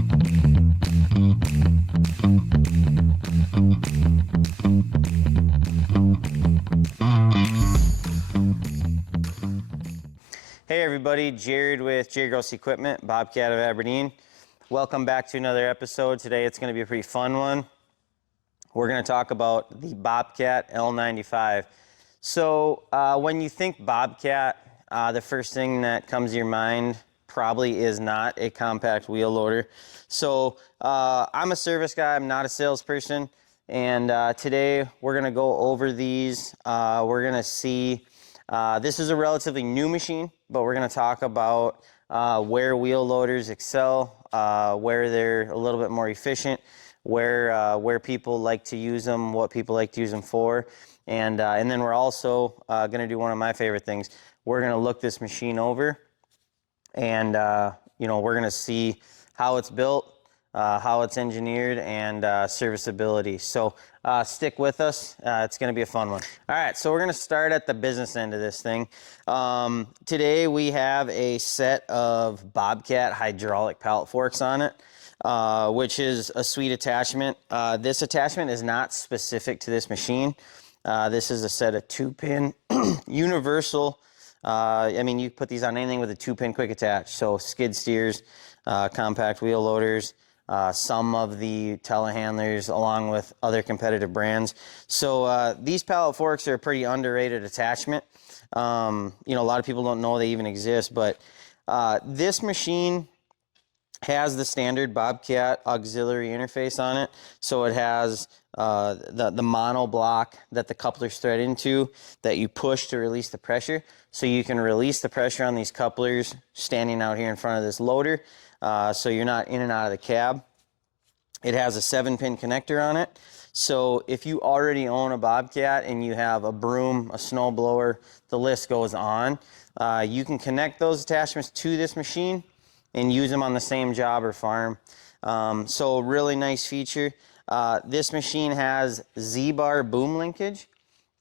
Hey everybody, Jared with JGE Equipment, Bobcat of Aberdeen. Welcome back to another episode. Today it's going to be a pretty fun one. We're going to talk about the Bobcat L95. So when you think Bobcat, the first thing that comes to your mind probably is not a compact wheel loader. So I'm a service guy, I'm not a salesperson, and today we're going to go over these. We're going to see, this is a relatively new machine, but we're going to talk about where wheel loaders excel, where they're a little bit more efficient, where people like to use them, what people like to use them for, and then we're also going to do one of my favorite things. We're going to look this machine over, and you know, we're going to see how it's built, how it's engineered, and serviceability. So stick with us. It's going to be a fun one. All right, so we're going to start at the business end of this thing. Today we have a set of Bobcat hydraulic pallet forks on it, which is a sweet attachment. This attachment is not specific to this machine. This is a set of 2-pin universal. I mean, you put these on anything with a 2-pin quick attach. So skid steers, compact wheel loaders, some of the telehandlers, along with other competitive brands. So these pallet forks are a pretty underrated attachment. You know, a lot of people don't know they even exist, but this machine has the standard Bobcat auxiliary interface on it. So it has the mono block that the couplers thread into that you push to release the pressure. So you can release the pressure on these couplers standing out here in front of this loader, so you're not in and out of the cab. It has a 7-pin connector on it. So if you already own a Bobcat and you have a broom, a snow blower, the list goes on, you can connect those attachments to this machine and use them on the same job or farm. So really nice feature. This machine has Z-bar boom linkage,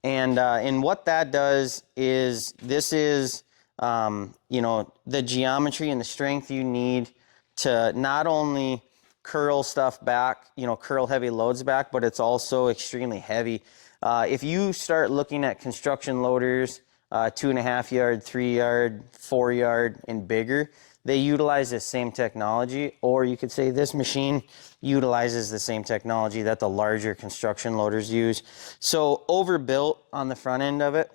and what that does is this is you know, the geometry and the strength you need to not only curl stuff back, you know, curl heavy loads back, but it's also extremely heavy. If you start looking at construction loaders, 2.5 yard, 3 yard, 4 yard, and bigger, they utilize the same technology, or you could say this machine utilizes the same technology that the larger construction loaders use. So overbuilt on the front end of it.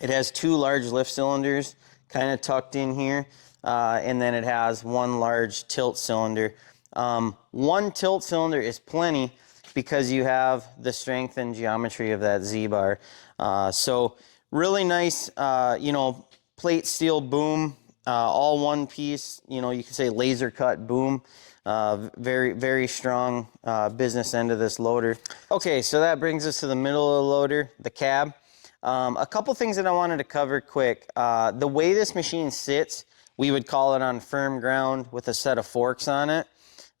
It has 2 large lift cylinders kind of tucked in here, and then it has 1 large tilt cylinder. 1 tilt cylinder is plenty because you have the strength and geometry of that Z-bar. So really nice, you know, plate steel boom, all one piece, you know, you can say laser cut boom. Very, very strong business end of this loader. Okay, so that brings us to the middle of the loader, the cab. A couple things that I wanted to cover quick. The way this machine sits, we would call it on firm ground with a set of forks on it.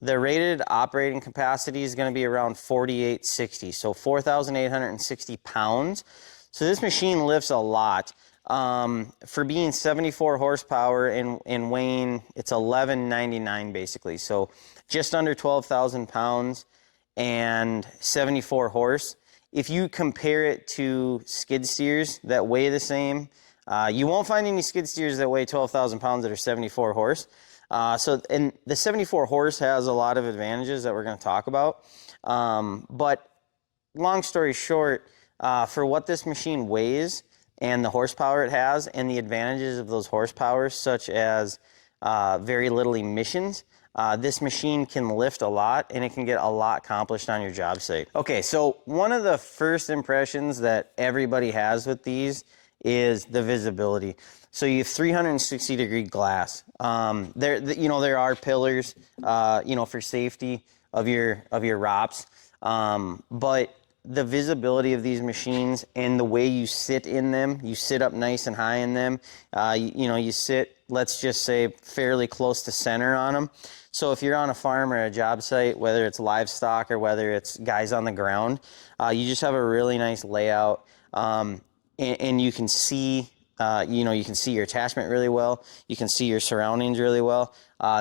The rated operating capacity is going to be around 4,860, so 4,860 pounds. So this machine lifts a lot. For being 74 horsepower and weighing, it's 1199 basically. So just under 12,000 pounds and 74 horse. If you compare it to skid steers that weigh the same, you won't find any skid steers that weigh 12,000 pounds that are 74 horse. And the 74 horse has a lot of advantages that we're going to talk about. But long story short, for what this machine weighs and the horsepower it has and the advantages of those horsepowers, such as very little emissions, this machine can lift a lot and it can get a lot accomplished on your job site. Okay, so one of the first impressions that everybody has with these is the visibility. So you have 360-degree glass. There are pillars, for safety of your ROPS, but the visibility of these machines and the way you sit in them, you sit up nice and high in them. You sit, let's just say, fairly close to center on them. So if you're on a farm or a job site, whether it's livestock or whether it's guys on the ground, you just have a really nice layout, and you can see you know, you can see your attachment really well. You can see your surroundings really well.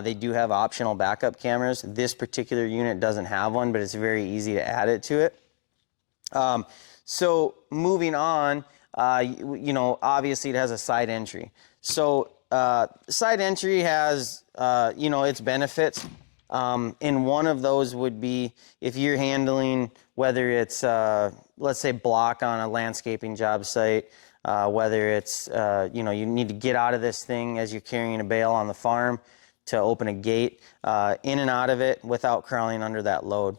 They do have optional backup cameras. This particular unit doesn't have one, but it's very easy to add it to it. So moving on, you know, obviously it has a side entry. So side entry has, you know, its benefits. And one of those would be if you're handling, whether it's, let's say, block on a landscaping job site, whether it's, you know, you need to get out of this thing as you're carrying a bale on the farm to open a gate, in and out of it without crawling under that load.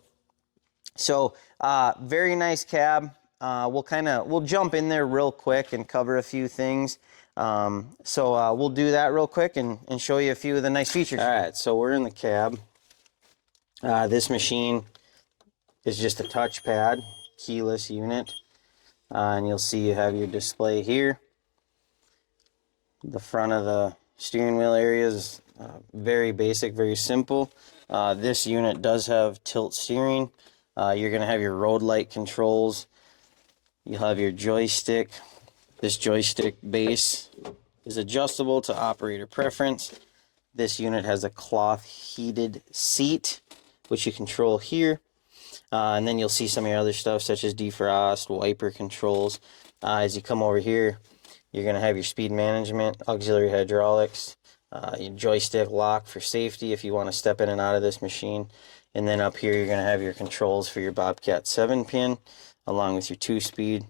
So very nice cab. We'll jump in there real quick and cover a few things. So we'll do that real quick and show you a few of the nice features. All right, so we're in the cab. This machine is just a touchpad, keyless unit. And you'll see you have your display here. The front of the steering wheel area is very basic, very simple. This unit does have tilt steering. You're going to have your road light controls. You'll have your joystick. This joystick base is adjustable to operator preference. This unit has a cloth heated seat, which you control here. And then you'll see some of your other stuff such as defrost, wiper controls. As you come over here, you're going to have your speed management, auxiliary hydraulics, your joystick lock for safety if you want to step in and out of this machine. And then up here, you're going to have your controls for your Bobcat 7-pin, along with your 2-speed.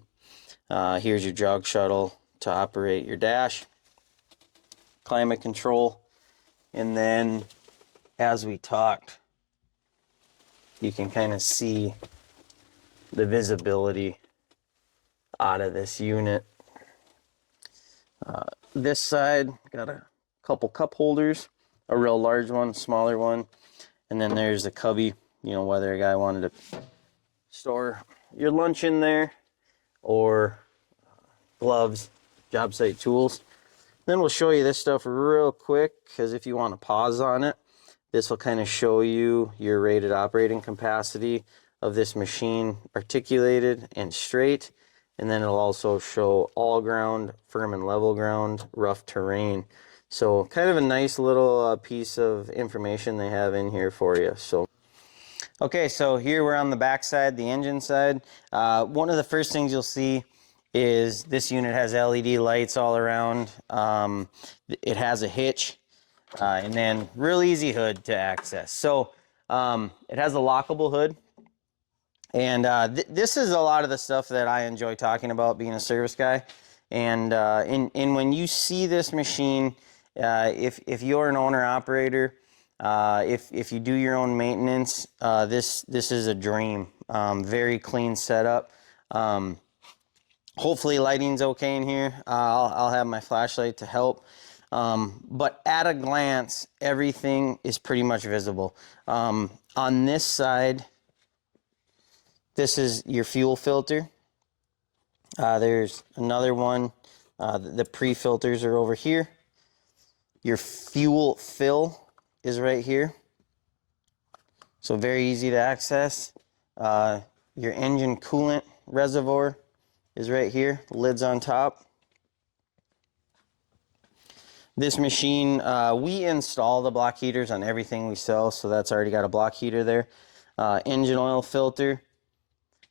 Here's your jog shuttle to operate your dash, climate control. And then, as we talked, you can kind of see the visibility out of this unit. This side got a couple cup holders, a real large one, smaller one, and then there's the cubby, you know, whether a guy wanted to store your lunch in there or gloves, job site tools. Then we'll show you this stuff real quick, because if you want to pause on it, this will kind of show you your rated operating capacity of this machine, articulated and straight. And then it'll also show all ground, firm and level ground, rough terrain. So kind of a nice little piece of information they have in here for you. So, okay, so here we're on the back side, the engine side. One of the first things you'll see is this unit has LED lights all around. It has a hitch. And then real easy hood to access. So it has a lockable hood. And this is a lot of the stuff that I enjoy talking about being a service guy. And when you see this machine, if you're an owner operator, if you do your own maintenance, this is a dream. Very clean setup. Hopefully lighting's okay in here. I'll have my flashlight to help. But at a glance, everything is pretty much visible. On this side, this is your fuel filter. There's another one. The pre-filters are over here. Your fuel fill is right here. So very easy to access. Your engine coolant reservoir is right here. The lid's on top. This machine, we install the block heaters on everything we sell, so that's already got a block heater there. Engine oil filter.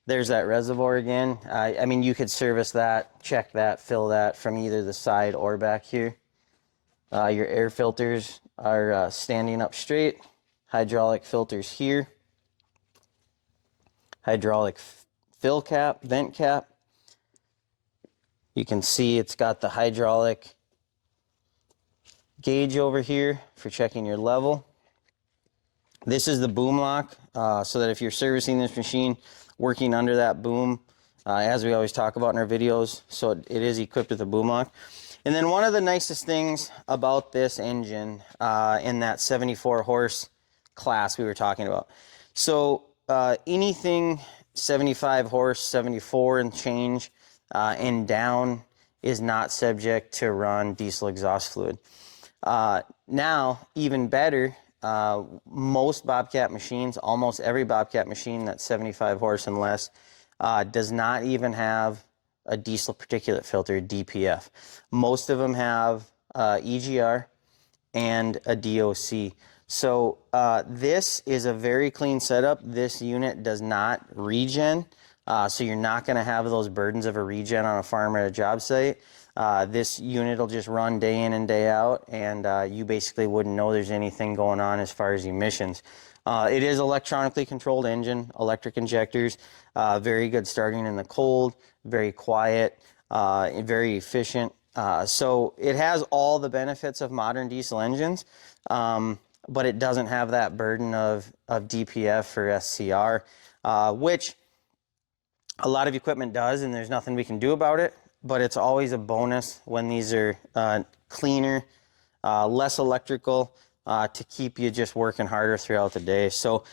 There's that reservoir again. I mean, you could service that, check that, fill that from either the side or back here. Your air filters are standing up straight. Hydraulic filters here. Hydraulic fill cap, vent cap. You can see it's got the hydraulic gauge over here for checking your level. This is the boom lock, so that if you're servicing this machine, working under that boom, as we always talk about in our videos, so it is equipped with a boom lock. And then one of the nicest things about this engine in that 74 horse class we were talking about. So anything 75 horse, 74 and change and down is not subject to run diesel exhaust fluid. Now, even better, most Bobcat machines, almost every Bobcat machine that's 75 horse and less, does not even have a diesel particulate filter, DPF. Most of them have EGR and a DOC. So this is a very clean setup. This unit does not regen, so you're not going to have those burdens of a regen on a farm or a job site. This unit will just run day in and day out, and you basically wouldn't know there's anything going on as far as emissions. It is electronically controlled engine, electric injectors, very good starting in the cold, very quiet, very efficient. So it has all the benefits of modern diesel engines, but it doesn't have that burden of DPF or SCR, which a lot of equipment does, and there's nothing we can do about it, but it's always a bonus when these are cleaner, less electrical, to keep you just working harder throughout the day. So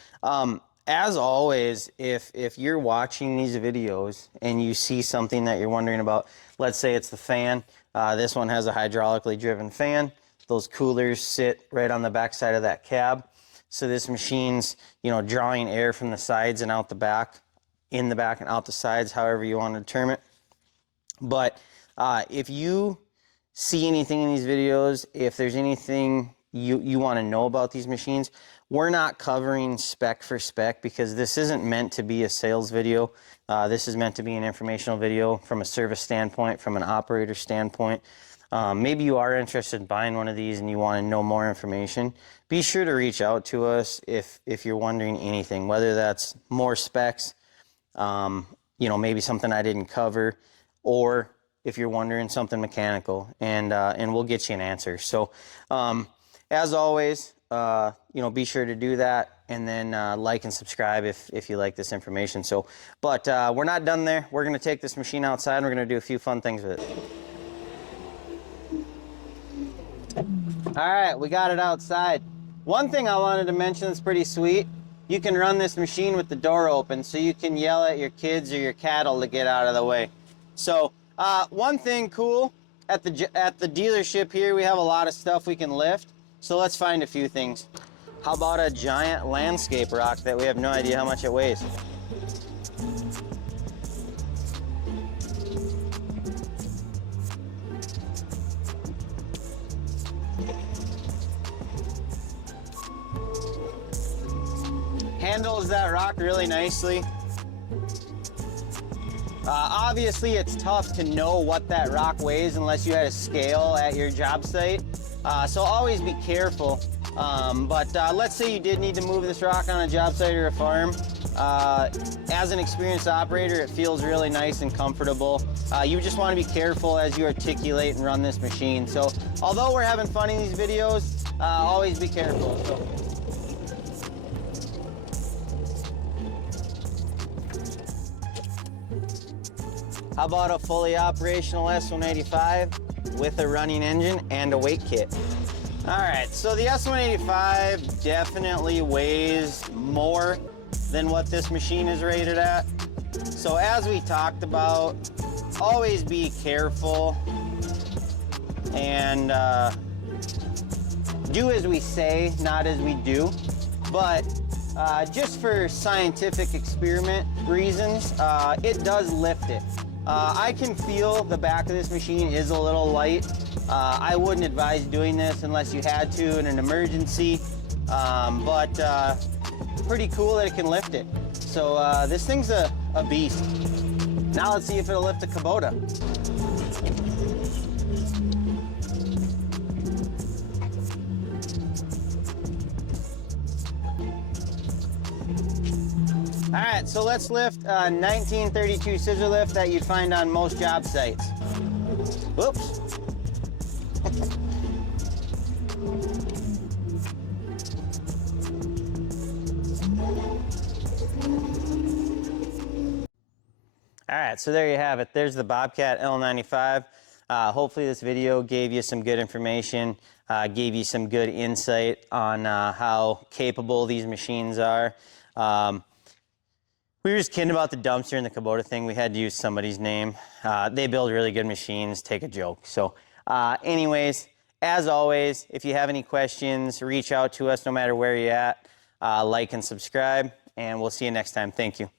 as always, if you're watching these videos and you see something that you're wondering about, let's say it's the fan. This one has a hydraulically driven fan. Those coolers sit right on the back side of that cab. So this machine's, drawing air from the sides and out the back, in the back and out the sides, however you want to term it. But if you see anything in these videos, if there's anything you want to know about these machines, we're not covering spec for spec because this isn't meant to be a sales video. This is meant to be an informational video from a service standpoint, from an operator standpoint. Maybe you are interested in buying one of these and you want to know more information. Be sure to reach out to us if you're wondering anything, whether that's more specs, maybe something I didn't cover, or if you're wondering something mechanical, and we'll get you an answer. So as always, be sure to do that, and then like and subscribe if you like this information. So, but we're not done there. We're going to take this machine outside and we're going to do a few fun things with it. All right, we got it outside. One thing I wanted to mention that's pretty sweet, you can run this machine with the door open, so you can yell at your kids or your cattle to get out of the way. So one thing cool, at the dealership here, we have a lot of stuff we can lift. So let's find a few things. How about a giant landscape rock that we have no idea how much it weighs? Handles that rock really nicely. Obviously, it's tough to know what that rock weighs unless you had a scale at your job site. So always be careful. But let's say you did need to move this rock on a job site or a farm. As an experienced operator, it feels really nice and comfortable. You just want to be careful as you articulate and run this machine. So although we're having fun in these videos, always be careful. So. How about a fully operational S185 with a running engine and a weight kit? All right, so the S185 definitely weighs more than what this machine is rated at. So as we talked about, always be careful and do as we say, not as we do. But just for scientific experiment reasons, it does lift it. I can feel the back of this machine is a little light. I wouldn't advise doing this unless you had to in an emergency, but pretty cool that it can lift it. So this thing's a beast. Now let's see if it'll lift a Kubota. All right, so let's lift a 1932 scissor lift that you'd find on most job sites. Whoops. All right, so there you have it. There's the Bobcat L95. Hopefully this video gave you some good information, gave you some good insight on how capable these machines are. We were just kidding about the dumpster and the Kubota thing. We had to use somebody's name. They build really good machines. Take a joke. So anyways, as always, if you have any questions, reach out to us no matter where you're at. Like and subscribe, and we'll see you next time. Thank you.